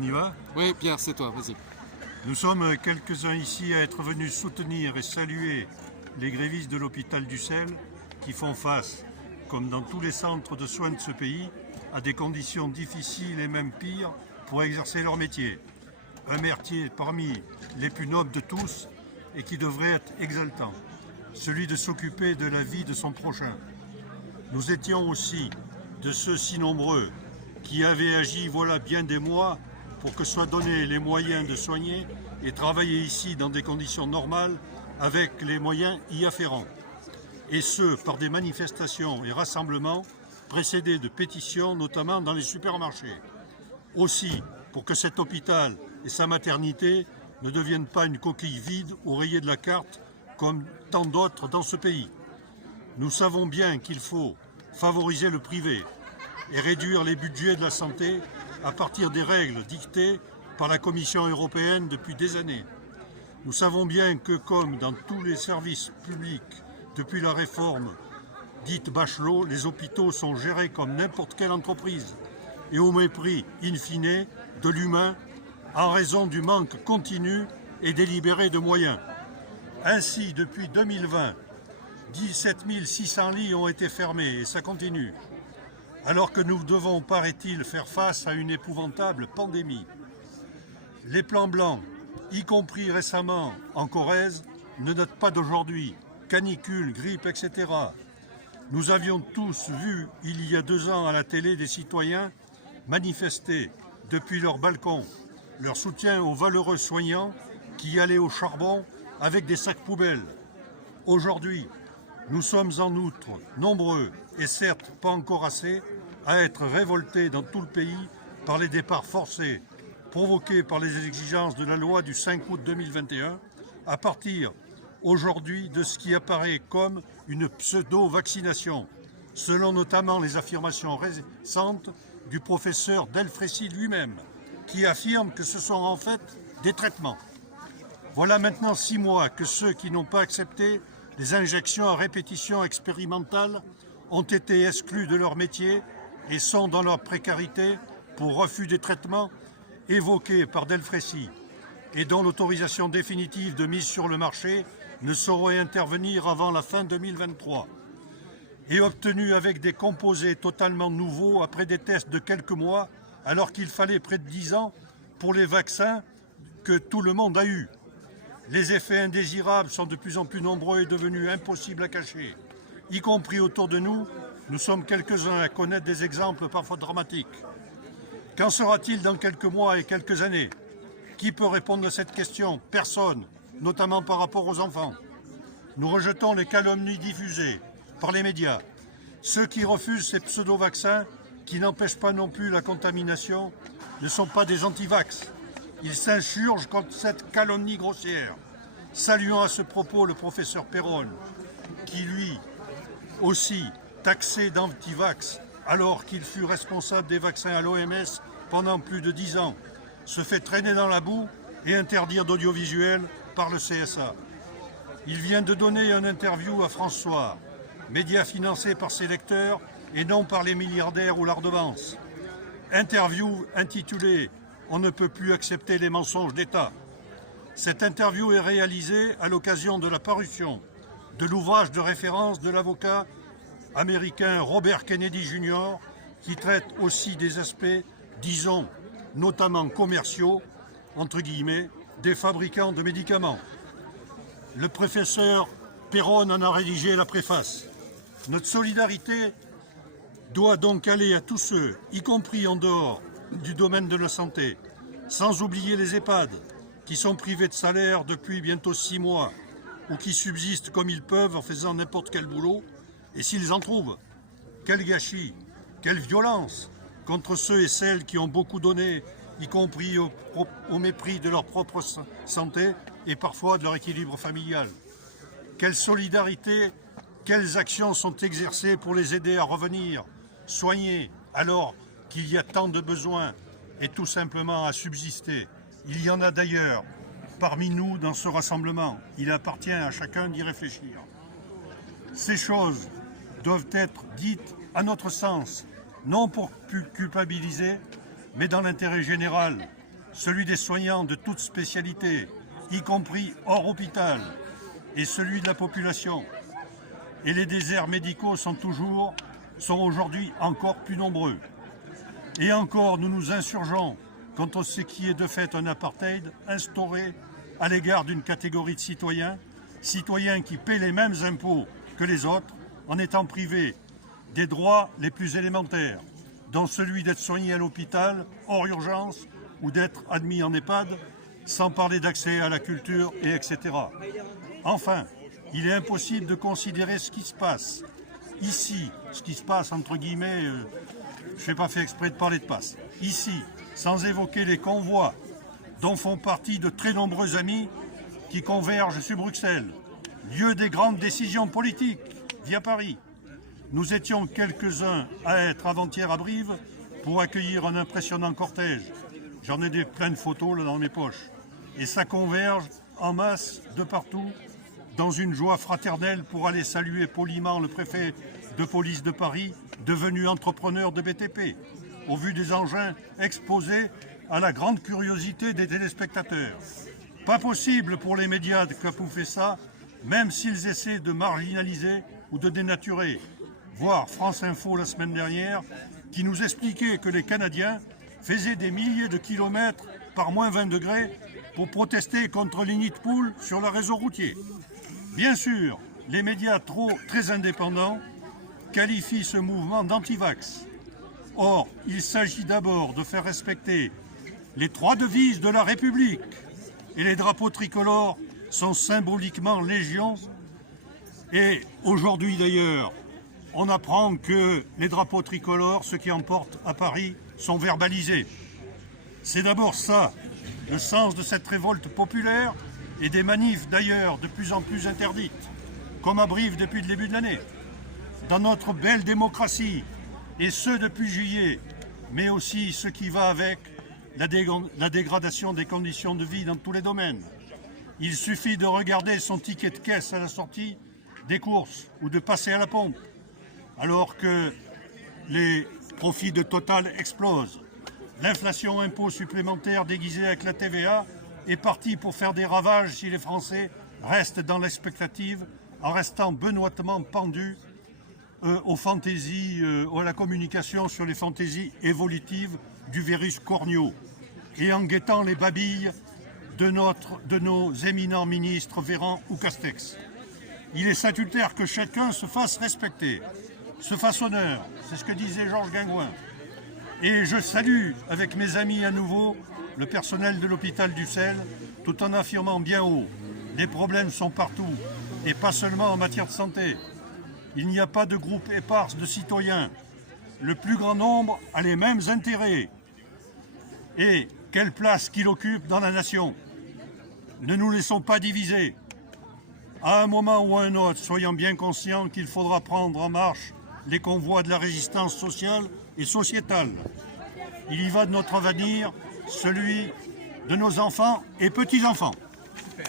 On y va? Oui, Pierre, c'est toi, vas-y. Nous sommes quelques-uns ici à être venus soutenir et saluer les grévistes de l'hôpital d'Ussel qui font face, comme dans tous les centres de soins de ce pays, à des conditions difficiles et même pires pour exercer leur métier. Un métier parmi les plus nobles de tous et qui devrait être exaltant, celui de s'occuper de la vie de son prochain. Nous étions aussi de ceux si nombreux qui avaient agi voilà bien des mois pour que soient donnés les moyens de soigner et travailler ici dans des conditions normales avec les moyens y afférents. Et ce, par des manifestations et rassemblements précédés de pétitions, notamment dans les supermarchés. Aussi, pour que cet hôpital et sa maternité ne deviennent pas une coquille vide ou rayée de la carte comme tant d'autres dans ce pays. Nous savons bien qu'il faut favoriser le privé et réduire les budgets de la santé à partir des règles dictées par la Commission européenne depuis des années. Nous savons bien que, comme dans tous les services publics depuis la réforme dite Bachelot, les hôpitaux sont gérés comme n'importe quelle entreprise et au mépris, in fine, de l'humain en raison du manque continu et délibéré de moyens. Ainsi, depuis 2020, 17 600 lits ont été fermés et ça continue. Alors que nous devons, paraît-il, faire face à une épouvantable pandémie. Les plans blancs, y compris récemment en Corrèze, ne datent pas d'aujourd'hui. Canicule, grippe, etc. Nous avions tous vu, il y a 2 ans à la télé, des citoyens manifester depuis leur balcon leur soutien aux valeureux soignants qui allaient au charbon avec des sacs poubelles. Aujourd'hui, nous sommes en outre nombreux, et certes pas encore assez, à être révoltés dans tout le pays par les départs forcés provoqués par les exigences de la loi du 5 août 2021, à partir aujourd'hui de ce qui apparaît comme une pseudo-vaccination, selon notamment les affirmations récentes du professeur Delfrécy lui-même, qui affirme que ce sont en fait des traitements. Voilà maintenant 6 mois que ceux qui n'ont pas accepté les injections à répétition expérimentale ont été exclus de leur métier et sont dans leur précarité pour refus des traitements évoqués par Delfrécy et dont l'autorisation définitive de mise sur le marché ne saurait intervenir avant la fin 2023 et obtenue avec des composés totalement nouveaux après des tests de quelques mois alors qu'il fallait près de 10 ans pour les vaccins que tout le monde a eus. Les effets indésirables sont de plus en plus nombreux et devenus impossibles à cacher. Y compris autour de nous, nous sommes quelques-uns à connaître des exemples parfois dramatiques. Qu'en sera-t-il dans quelques mois et quelques années? Qui peut répondre à cette question? Personne, notamment par rapport aux enfants. Nous rejetons les calomnies diffusées par les médias. Ceux qui refusent ces pseudo-vaccins, qui n'empêchent pas non plus la contamination, ne sont pas des anti-vax. Ils s'insurgent contre cette calomnie grossière. Saluons à ce propos le professeur Perron, qui lui aussi taxé d'anti-vax, alors qu'il fut responsable des vaccins à l'OMS pendant plus de 10 ans, se fait traîner dans la boue et interdire d'audiovisuel par le CSA. Il vient de donner une interview à François, média financé par ses lecteurs et non par les milliardaires ou l'Ardevance. Interview intitulée « On ne peut plus accepter les mensonges d'État ». Cette interview est réalisée à l'occasion de la parution de l'ouvrage de référence de l'avocat américain Robert Kennedy Jr., qui traite aussi des aspects, disons, notamment commerciaux, entre guillemets, des fabricants de médicaments. Le professeur Perron en a rédigé la préface. Notre solidarité doit donc aller à tous ceux, y compris en dehors du domaine de la santé, sans oublier les EHPAD, qui sont privés de salaire depuis bientôt 6 mois, ou qui subsistent comme ils peuvent en faisant n'importe quel boulot, et s'ils en trouvent. Quel gâchis, quelle violence contre ceux et celles qui ont beaucoup donné, y compris au mépris de leur propre santé et parfois de leur équilibre familial. Quelle solidarité, quelles actions sont exercées pour les aider à revenir, soigner, alors qu'il y a tant de besoins, et tout simplement à subsister. Il y en a d'ailleurs parmi nous dans ce rassemblement. Il appartient à chacun d'y réfléchir. Ces choses doivent être dites à notre sens, non pour culpabiliser, mais dans l'intérêt général, celui des soignants de toutes spécialités, y compris hors hôpital, et celui de la population. Et les déserts médicaux sont aujourd'hui encore plus nombreux. Et encore, nous nous insurgeons contre ce qui est de fait un apartheid instauré à l'égard d'une catégorie de citoyens qui paient les mêmes impôts que les autres en étant privés des droits les plus élémentaires, dont celui d'être soigné à l'hôpital, hors urgence, ou d'être admis en EHPAD, sans parler d'accès à la culture, et etc. Enfin, il est impossible de considérer ce qui se passe ici, ce qui se passe entre guillemets, je n'ai pas fait exprès de parler de passe, ici, sans évoquer les convois dont font partie de très nombreux amis qui convergent sur Bruxelles, lieu des grandes décisions politiques, via Paris. Nous étions quelques-uns à être avant-hier à Brive pour accueillir un impressionnant cortège. J'en ai plein de photos là, dans mes poches. Et ça converge en masse de partout dans une joie fraternelle pour aller saluer poliment le préfet de police de Paris, devenu entrepreneur de BTP, au vu des engins exposés à la grande curiosité des téléspectateurs. Pas possible pour les médias de capoufler ça, même s'ils essaient de marginaliser ou de dénaturer. Voir France Info la semaine dernière, qui nous expliquait que les Canadiens faisaient des milliers de kilomètres par moins 20 degrés pour protester contre les nids de poules sur le réseau routier. Bien sûr, les médias très indépendants qualifient ce mouvement d'antivax. Or, il s'agit d'abord de faire respecter les 3 devises de la République. Et les drapeaux tricolores sont symboliquement légion. Et aujourd'hui d'ailleurs, on apprend que les drapeaux tricolores, ceux qui en portent à Paris, sont verbalisés. C'est d'abord ça, le sens de cette révolte populaire et des manifs d'ailleurs de plus en plus interdites, comme à Brive depuis le début de l'année. Dans notre belle démocratie, et ce depuis juillet, mais aussi ce qui va avec la dégradation des conditions de vie dans tous les domaines. Il suffit de regarder son ticket de caisse à la sortie des courses ou de passer à la pompe, alors que les profits de Total explosent. L'inflation impôt supplémentaire déguisée avec la TVA est partie pour faire des ravages si les Français restent dans l'expectative en restant benoîtement pendus aux fantaisies, à la communication sur les fantaisies évolutives du virus corneau et en guettant les babilles de nos éminents ministres Véran ou Castex. Il est salutaire que chacun se fasse respecter, se fasse honneur, c'est ce que disait Georges Guingouin. Et je salue avec mes amis à nouveau le personnel de l'hôpital d'Ussel, tout en affirmant bien haut, les problèmes sont partout, et pas seulement en matière de santé. Il n'y a pas de groupe éparse de citoyens. Le plus grand nombre a les mêmes intérêts. Et quelle place qu'il occupe dans la nation. Ne nous laissons pas diviser. À un moment ou à un autre, soyons bien conscients qu'il faudra prendre en marche les convois de la résistance sociale et sociétale. Il y va de notre avenir, celui de nos enfants et petits-enfants. Super.